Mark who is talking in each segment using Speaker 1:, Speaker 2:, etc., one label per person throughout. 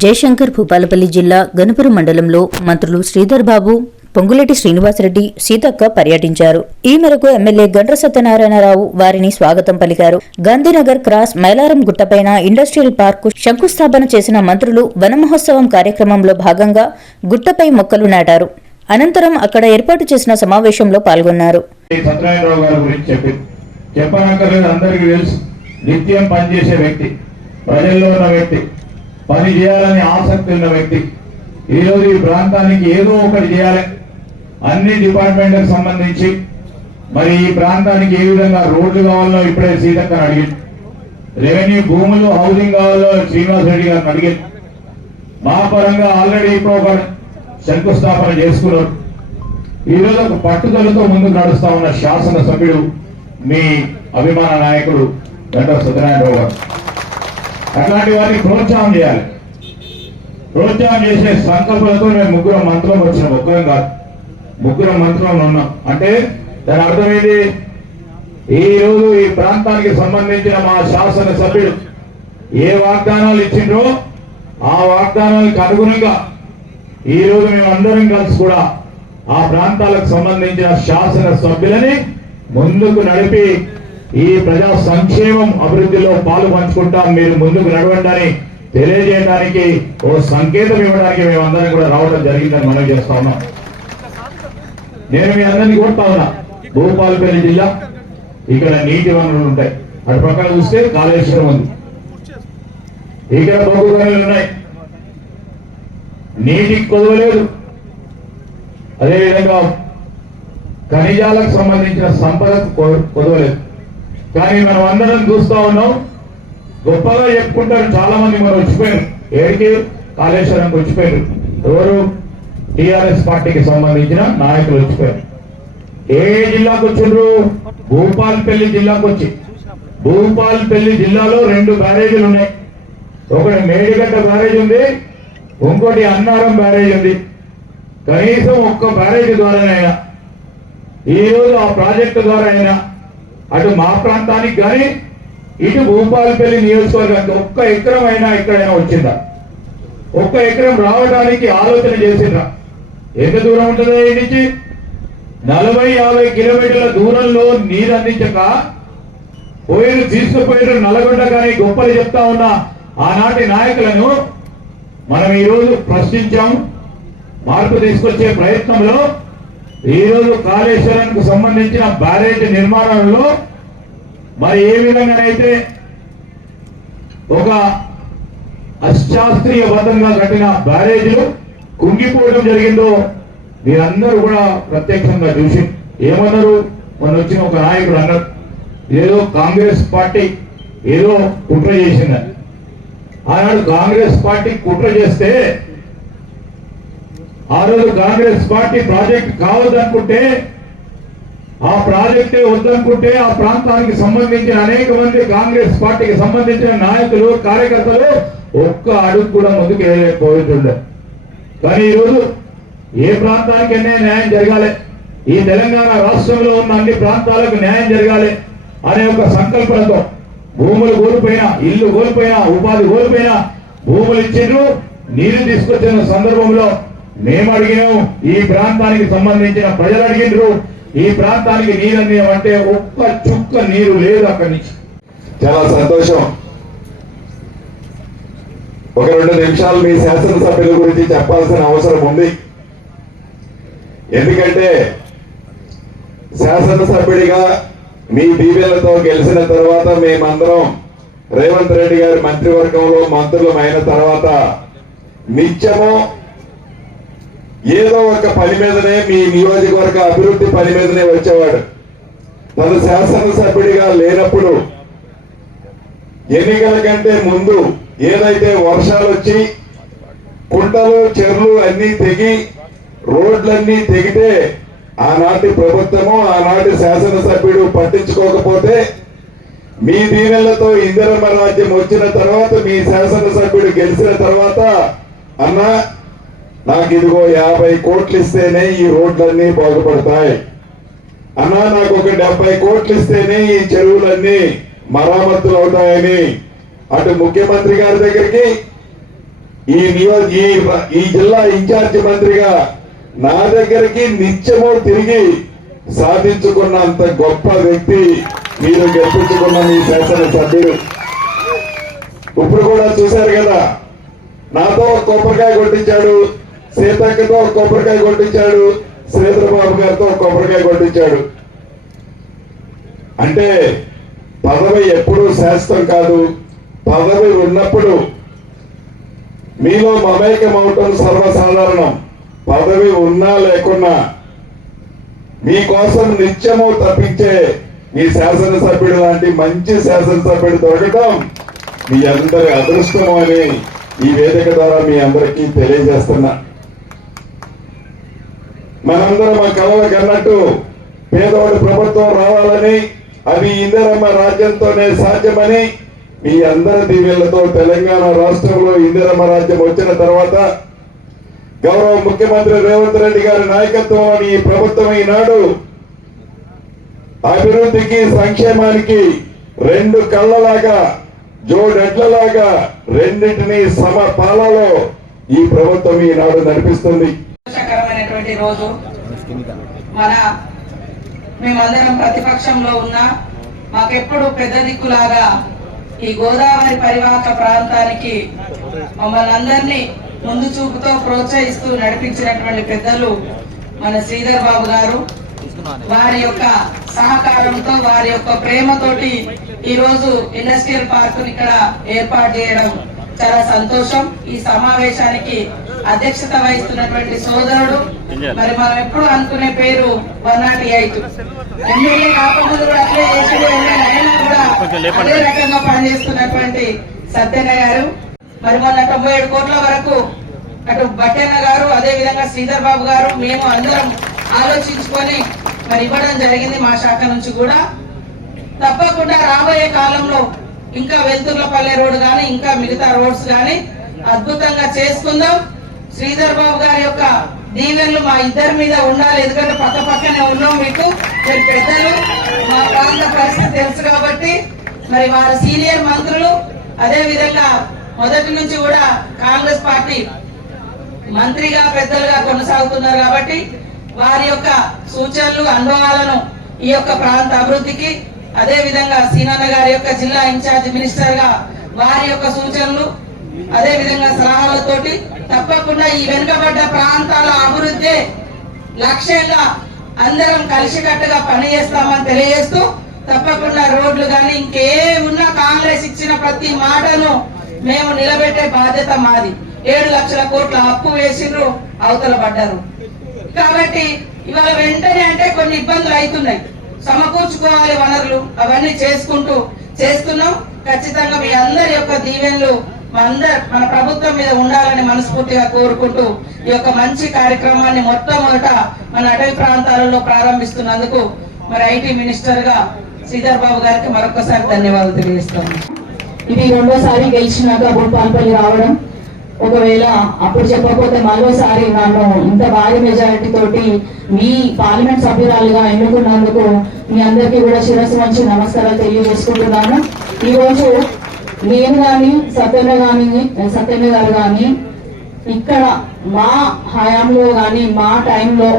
Speaker 1: జయశంకర్ భూపాలపల్లి జిల్లా గనుపురం మండలంలో మంత్రులు శ్రీధర్ బాబు పొంగులేటి శ్రీనివాసరెడ్డి సీతక్క పర్యటించారు. ఈ మేరకు ఎమ్మెల్యే గండ్ర సత్యనారాయణరావు వారిని స్వాగతం పలికారు. గాంధీనగర్ క్రాస్ మైలారం గుట్టపైన ఇండస్ట్రియల్ పార్కు శంకుస్థాపన చేసిన మంత్రులు వన మహోత్సవం కార్యక్రమంలో భాగంగా గుట్టపై మొక్కలు నాటారు. అనంతరం అక్కడ ఏర్పాటు చేసిన సమావేశంలో పాల్గొన్నారు.
Speaker 2: చెప్పనక్కర్లేదు అందరికీ తెలుసు నిత్యం పనిచేసే వ్యక్తి ప్రజల్లో ఉన్న వ్యక్తి. పని చేయాలని ఆసక్తి ఉన్న వ్యక్తి. ఈ రోజు ఈ ప్రాంతానికి ఏదో ఒకటి చేయాలి. అన్ని డిపార్ట్మెంట్లకు సంబంధించి. మరి ఈ ప్రాంతానికి ఏ విధంగా రోడ్లు కావాలో ఇప్పుడే సీతక్కని అడిగింది. రెవెన్యూ భూములు హౌసింగ్ కావాలో శ్రీనివాస్ రెడ్డి గారిని అడిగింది. మా పరంగా ఆల్రెడీ ఇప్పుడు ఒక శంకుస్థాపన చేసుకున్నారు. ఈ రోజు ఒక పట్టుదలతో ముందుకు నడుస్తా ఉన్న శాసనసభ్యుడు మీ అభిమాన నాయకుడు గంట సత్యనారాయణరావు గారు. అట్లాంటి వారిని ప్రోత్సాహం చేయాలి. ప్రోత్సాహం చేసే సంకల్పంతో మేము ముగ్గురం మంత్రం వచ్చినాం. ఒక్కరం కాదు. ముగ్గురం మంత్రంలో ఉన్నాం. అంటే దాని అర్థం ఏంటి? ఈ రోజు ఈ ప్రాంతానికి సంబంధించిన మా శాసన సభ్యుడు ఏ వాగ్దానాలు ఇచ్చిండ్రో ఆ వాగ్దానాలకు అనుగుణంగా ఈ రోజు మేము అందరం కలిసి కూడా ఆ ప్రాంతాలకు సంబంధించిన శాసన సభ్యులని ముందుకు నడిపి ఈ ప్రజా సంక్షేమం అభివృద్ధిలో పాలు పంచుకుంటాం. మీరు ముందుకు నడవండి తెలియజేయడానికి ఓ సంకేతం ఇవ్వడానికి మేమందరం కూడా రావడం జరిగిందని మనం చేస్తా ఉన్నాం. నేను మీ అందరినీ కోరుతా ఉన్నా. భూపాలపల్లి జిల్లా ఇక్కడ నీటి వనరులు ఉంటాయి. అటు పక్కన చూస్తే కాళేశ్వరం ఉంది. ఇక్కడ బొగ్గు గనులు ఉన్నాయి. నీటికి కొదవలేదు అదేవిధంగా ఖనిజాలకు సంబంధించిన సంపదకు కొ- కొదవలేదు కానీ మనం అందరం చూస్తా ఉన్నాం. గొప్పగా చెప్పుకుంటారు చాలా మంది మనం వచ్చిపోయారు ఏడికి? కాళేశ్వరంకి వచ్చిపోయారు ఎవరు? టిఆర్ఎస్ పార్టీకి సంబంధించిన నాయకులు వచ్చిపోయారు ఏ జిల్లాకు వచ్చిండ్రు? భూపాల్పల్లి జిల్లాకు వచ్చి. భూపాల్పల్లి జిల్లాలో రెండు బ్యారేజీలు ఉన్నాయి. ఒకటి మేడిగడ్డ బ్యారేజ్ ఉంది ఇంకోటి అన్నారం బ్యారేజ్ ఉంది. కనీసం ఒక్క బ్యారేజ్ ద్వారానైనా ఈ రోజు ఆ ప్రాజెక్టు ద్వారా అయినా అటు మా ప్రాంతానికి కానీ ఇటు భూపాలపల్లి నియోజకవర్గానికి ఒక్క ఎకరం అయినా ఎక్కడైనా వచ్చిందా? ఒక్క ఎకరం రావడానికి ఆలోచన చేసిండ్రా? ఎంత దూరం ఉంటుందో ఈ నుంచి? నలభై యాభై కిలోమీటర్ల దూరంలో నీరు అందించక పోయిన తీసుకుపోయిన నల్గొండ కానీ గొప్పలు చెప్తా ఉన్న ఆనాటి నాయకులను మనం ఈ రోజు ప్రశ్నించాం మార్పు తీసుకొచ్చే ప్రయత్నంలో ఈ రోజు కాళేశ్వరానికి సంబంధించిన బ్యారేజ్ నిర్మాణంలో మరి ఏ విధంగానైతే ఒక అశాస్త్రీయ బద్ధంగా కట్టిన బ్యారేజీలు కుంగిపోవడం జరిగిందో మీరందరూ కూడా ప్రత్యక్షంగా చూసి ఏమన్నారు? మన వచ్చిన ఒక నాయకుడు అన్నారు ఏదో కాంగ్రెస్ పార్టీ ఏదో కుట్ర చేసిందని. ఆనాడు కాంగ్రెస్ పార్టీ కుట్ర చేస్తే ఆ రోజు కాంగ్రెస్ పార్టీ ప్రాజెక్ట్ కావద్దనుకుంటే ఆ ప్రాజెక్టే వద్దనుకుంటే ఆ ప్రాంతానికి సంబంధించిన అనేక మంది కాంగ్రెస్ పార్టీకి సంబంధించిన నాయకులు కార్యకర్తలు ఒక్క అడుగు కూడా ముందుకు వేయలేకపోతుండే. కానీ ఈరోజు ఏ ప్రాంతానికైనా న్యాయం జరగాలి? ఈ తెలంగాణ రాష్ట్రంలో ఉన్న అన్ని ప్రాంతాలకు న్యాయం జరగాలి అనే ఒక సంకల్పంతో భూములు కోల్పోయినా ఇల్లు కోల్పోయినా ఉపాధి కోల్పోయినా భూములు ఇచ్చిండ్రు నీళ్ళు తీసుకొచ్చిన సందర్భంలో మేము అడిగాం ఈ ప్రాంతానికి సంబంధించిన ప్రజలు అడిగిండ్రు ఈ ప్రాంతానికి నీరు అందించమంటే ఒక్క చుక్క నీరు లేదు అక్కడి నుంచి.
Speaker 3: చాలా సంతోషం. ఒక రెండు నిమిషాలు మీ శాసనసభ్యుల గురించి చెప్పాల్సిన అవసరం ఉంది. ఎందుకంటే శాసనసభ్యుడిగా మీ దీవెనలతో గెలిచిన తర్వాత మేమందరం రేవంత్ రెడ్డి గారి మంత్రివర్గంలో మంత్రులమైన అయిన తర్వాత నిత్యము ఏదో ఒక పని మీదనే మీ నియోజకవర్గ అభివృద్ధి పని మీదనే వచ్చేవాడు. తను శాసనసభ్యుడిగా లేనప్పుడు ఎన్నికల కంటే ముందు ఏదైతే వర్షాలు వచ్చి కుంటలు చెర్లు అన్ని తెగి రోడ్లన్నీ తెగితే ఆనాటి ప్రభుత్వము ఆనాటి శాసనసభ్యుడు పట్టించుకోకపోతే మీ దీవెనలతో ఇందిరమ్మ రాజ్యం వచ్చిన తర్వాత మీ శాసనసభ్యుడు గెలిచిన తర్వాత అన్నా నాకు ఇదిగో యాభై కోట్లు ఇస్తేనే ఈ రోడ్లన్నీ బాగుపడతాయి. అన్నా నాకు ఒక డెబ్బై కోట్లు ఇస్తేనే ఈ చెరువులన్నీ మరామతులు అవుతాయని అటు ముఖ్యమంత్రి గారి దగ్గరికి ఈ నియో ఈ ఈ జిల్లా ఇన్ఛార్జి మంత్రిగా నా దగ్గరికి నిత్యము తిరిగి సాధించుకున్నంత గొప్ప వ్యక్తి మీరు గెలిపించుకున్న మీ శాసన ఇప్పుడు కూడా చూశారు కదా నాతో కొబ్బరికాయ కొట్టించాడు. సీతక్కతో కొబ్బరికాయ కొట్టించాడు. శ్రీధరబాబు గారితో కొబ్బరికాయ కొట్టించాడు. అంటే పదవి ఎప్పుడూ శాశ్వతం కాదు. పదవి ఉన్నప్పుడు మీలో మమేకం అవటం సర్వసాధారణం. పదవి ఉన్నా లేకున్నా మీకోసం నిత్యము తప్పించే మీ శాసనసభ్యుడు లాంటి మంచి శాసనసభ్యుడు దొరకటం మీ అందరి అదృష్టం అని ఈ వేదిక ద్వారా మీ అందరికీ తెలియజేస్తున్నా. మనందరం ఆ కలలు కన్నట్టు పేదవాడి ప్రభుత్వం రావాలని అవి ఇందిరమ్మ రాజ్యంతోనే సాధ్యమని మీ అందరి దీవెళ్ళతో తెలంగాణ రాష్ట్రంలో ఇందిరమ్మ రాజ్యం వచ్చిన తర్వాత గౌరవ ముఖ్యమంత్రి రేవంత్ రెడ్డి గారి నాయకత్వంలోని ఈ ప్రభుత్వం ఈనాడు అభివృద్ధికి సంక్షేమానికి రెండు కళ్ళలాగా జోడెడ్లలాగా రెండింటినీ సమ పాలలో ఈ ప్రభుత్వం ఈనాడు నడిపిస్తుంది.
Speaker 4: సంతోషకరమైనటువంటి రోజు మన మేమందరం ప్రతిపక్షంలో ఉన్నా మాకెప్పుడు పెద్ద దిక్కులాగా ఈ గోదావరి పరివాహక ప్రాంతానికి మమ్మల్ని అందరినీ ముందు చూపుతో ప్రోత్సహిస్తూ నడిపించినటువంటి పెద్దలు మన శ్రీధర్ బాబు గారు. వారి యొక్క సహకారంతో వారి యొక్క ప్రేమతోటి ఈ రోజు ఇండస్ట్రియల్ పార్క్ ఇక్కడ ఏర్పాటు చేయడం చాలా సంతోషం. ఈ సమావేశానికి అధ్యక్షత వహిస్తున్నటువంటి సోదరుడు. మరి మనం ఎప్పుడు అనుకునే పేరు వన్ నాట్ ఎయిట్ ఎమ్మెల్యే కాకముందు కూడా అట్లే చేసి ఆయన కూడా అదే రకంగా పనిచేస్తున్నటువంటి సత్యన్న గారు. మరి మొన్న తొంభై ఏడు కోట్ల వరకు అటు బట్టన్న గారు అదే విధంగా శ్రీధర్ బాబు గారు మేము అందరం ఆలోచించుకొని మరి ఇవ్వడం జరిగింది మా శాఖ నుంచి కూడా. తప్పకుండా రాబోయే కాలంలో ఇంకా వెల్తుర్లపల్లె రోడ్ గాని ఇంకా మిగతా రోడ్స్ గాని అద్భుతంగా చేసుకుందాం. శ్రీధర్ బాబు గారి యొక్క దీవెనలు మా ఇద్దరి మీద ఉండాలి. ఎందుకంటే పక్క పక్కనే ఉన్నాం మీకు. మీరు పెద్దలు. మా ప్రాంత పరిస్థితి తెలుసు కాబట్టి మరి వారి సీనియర్ మంత్రులు. అదే విధంగా మొదటి నుంచి కూడా కాంగ్రెస్ పార్టీ మంత్రిగా పెద్దలుగా కొనసాగుతున్నారు కాబట్టి వారి యొక్క సూచనలు అనుభవాలను ఈ యొక్క ప్రాంత అభివృద్ధికి అదే విధంగా సీనన్న గారి యొక్క జిల్లా ఇన్ఛార్జ్ మినిస్టర్గా వారి యొక్క సూచనలు అదే విధంగా సలహాలతోటి తప్పకుండా ఈ వెనుకబడ్డ ప్రాంతాల అభివృద్ధి లక్ష్యంగా అందరం కలిసికట్టుగా పనిచేస్తామని తెలియజేస్తూ తప్పకుండా రోడ్లు కానీ ఇంకే ఉన్న కాంగ్రెస్ ఇచ్చిన ప్రతి మాటను మేము నిలబెట్టే బాధ్యత మాది. ఏడు లక్షల కోట్ల అప్పు వేసిండ్రు అవతల పడ్డారు. కాబట్టి ఇవాళ వెంటనే అంటే కొన్ని ఇబ్బందులు అవుతున్నాయి సమకూర్చుకోవాలి వనరులు అవన్నీ చేసుకుంటూ చేస్తున్నాం. ఖచ్చితంగా మీ అందరి యొక్క దీవెనలు అందరు మన ప్రభుత్వం మీద ఉండాలని మనస్ఫూర్తిగా కోరుకుంటూ ఈ యొక్క మంచి కార్యక్రమాన్ని మొట్టమొదట మన అటవీ ప్రాంతాలలో ప్రారంభిస్తున్నందుకు మరి ఐటీ మినిస్టర్గా శ్రీధర్ బాబు గారికి మరొకసారి ధన్యవాదాలు తెలియజేస్తాను.
Speaker 5: ఇది రెండోసారి గెలిచినాక భూపాలపల్లి రావడం. ఒకవేళ అప్పుడు చెప్పకపోతే మరోసారి నన్ను ఇంత భారీ మెజారిటీ తోటి మీ పార్లమెంట్ సభ్యురాలుగా ఎన్నుకున్నందుకు మీ అందరికీ కూడా శిరస్సు మంచి నమస్కారాలు తెలియజేసుకుంటున్నాను. ఈ రోజు నేను కానీ సత్యన్న కానీ సత్యన్న గారు కానీ ఇక్కడ మా హయాంలో కానీ మా టైంలో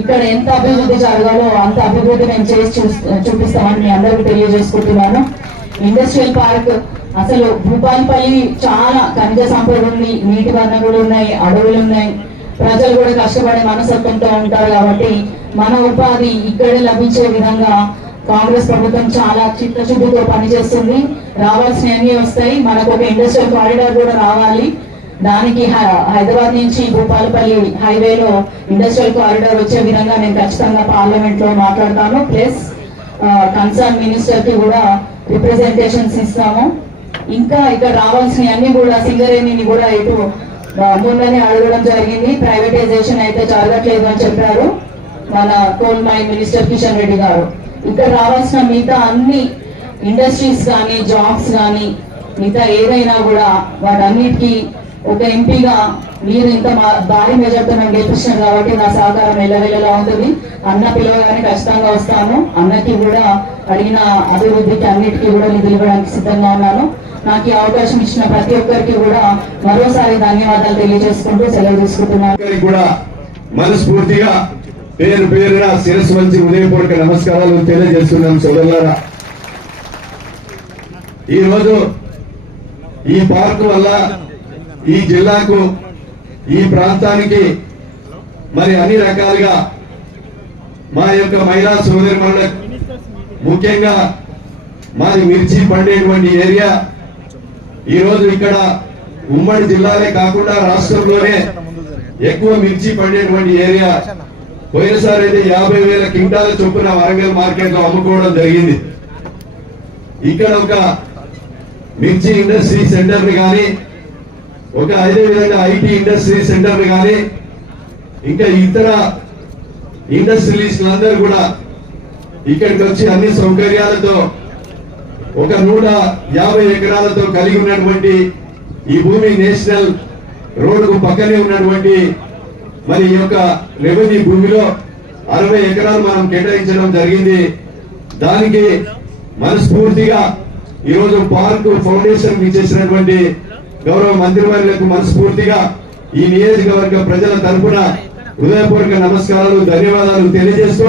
Speaker 5: ఇక్కడ ఎంత అభివృద్ధి జరగాలో అంత అభివృద్ధి మేము చేసి చూపిస్తామని మీ అందరికీ తెలియజేసుకుంటున్నాను. ఇండస్ట్రియల్ పార్క్ అసలు భూపాలపల్లి చాలా ఖనిజ సంపద ఉంది నీటి వనరులు ఉన్నాయి అడవులు ఉన్నాయి. ప్రజలు కూడా కష్టపడే మనస్తత్వంతో ఉంటారు కాబట్టి మన ఉపాధి ఇక్కడే లభించే విధంగా కాంగ్రెస్ ప్రభుత్వం చాలా చిత్తశుద్ధితో పనిచేస్తుంది. రావాల్సినవన్నీ వస్తాయి. మనకు ఒక ఇండస్ట్రియల్ కారిడార్ కూడా రావాలి. దానికి హై- హైదరాబాద్ నుంచి భూపాలపల్లి హైవేలో ఇండస్ట్రియల్ కారిడార్ వచ్చే విధంగా నేను ఖచ్చితంగా పార్లమెంట్లో మాట్లాడతాను. ప్లస్ కన్సర్న్ మినిస్టర్కి కూడా రిప్రజెంటేషన్స్ ఇస్తాము. ఇంకా ఇక్కడ రావాల్సినవన్నీ కూడా సింగరేణిని కూడా ఇటు ముందనే అడగడం జరిగింది. ప్రైవేటైజేషన్ అయితే జరగట్లేదు అని చెప్పారు మన coal mine minister Kishan Reddy గారు. ఇక్కడ రావాల్సిన మిగతా అన్ని ఇండస్ట్రీస్ కానీ జాబ్స్ కానీ మిగతా ఏదైనా కూడా వాటన్నిటికీ ఒక ఎంపీగా మీరు ఇంత మా- భారీ మెజార్టీతో మేము గెలిపించారు కాబట్టి నా సహకారం ఎల్లవెల్లలా ఉంటుంది. అన్న పిలవగానే ఖచ్చితంగా వస్తాను. అన్నకి కూడా అడిగిన అభివృద్ధికి అన్నిటికీ కూడా నిధులు ఇవ్వడానికి సిద్ధంగా ఉన్నాను. నాకు ఈ అవకాశం ఇచ్చిన ప్రతి ఒక్కరికి కూడా మరోసారి ధన్యవాదాలు తెలియజేసుకుంటూ సెలవు తీసుకుంటున్నాను.
Speaker 6: కూడా మనస్ఫూర్తిగా పేరు పేరున శిరస్సు మంచి ఉదయపూర్వక నమస్కారాలు తెలియజేస్తున్నాం సోదరులారా. ఈ రోజు ఈ పార్కు వల్ల ఈ జిల్లాకు ఈ ప్రాంతానికి మరి అన్ని రకాలుగా మా యొక్క మహిళా సోదరి ముఖ్యంగా మాది మిర్చి పండేటువంటి ఏరియా. ఈ రోజు ఇక్కడ ఉమ్మడి జిల్లాలే కాకుండా రాష్ట్రంలోనే ఎక్కువ మిర్చి పండేటువంటి ఏరియా. పోయినసారి అయితే యాభై వేల క్వింటాల చొప్పున వరంగల్ మార్కెట్లో అమ్ముకోవడం జరిగింది. ఇక్కడ ఒక మిర్చి ఇండస్ట్రీ సెంటర్ని కానీ ఒక అదే విధంగా ఐటీ ఇండస్ట్రీ సెంటర్ని కానీ ఇంకా ఇతర ఇండస్ట్రియలిస్టులు అందరూ కూడా ఇక్కడికి వచ్చి అన్ని సౌకర్యాలతో ఒక నూట యాభై ఎకరాలతో కలిగి ఉన్నటువంటి ఈ భూమి నేషనల్ రోడ్డుకు పక్కనే ఉన్నటువంటి మరి ఈ యొక్క రెవెన్యూ భూమిలో అరవై ఎకరాలు మనం కేటాయించడం జరిగింది. దానికి మనస్ఫూర్తిగా ఈరోజు పార్క్ ఫౌండేషన్ ఇచ్చేసినటువంటి గౌరవ మంత్రివర్యులకు మనస్ఫూర్తిగా ఈ నియోజకవర్గ ప్రజల తరపున హృదయపూర్వక నమస్కారాలు ధన్యవాదాలు తెలియజేస్తూ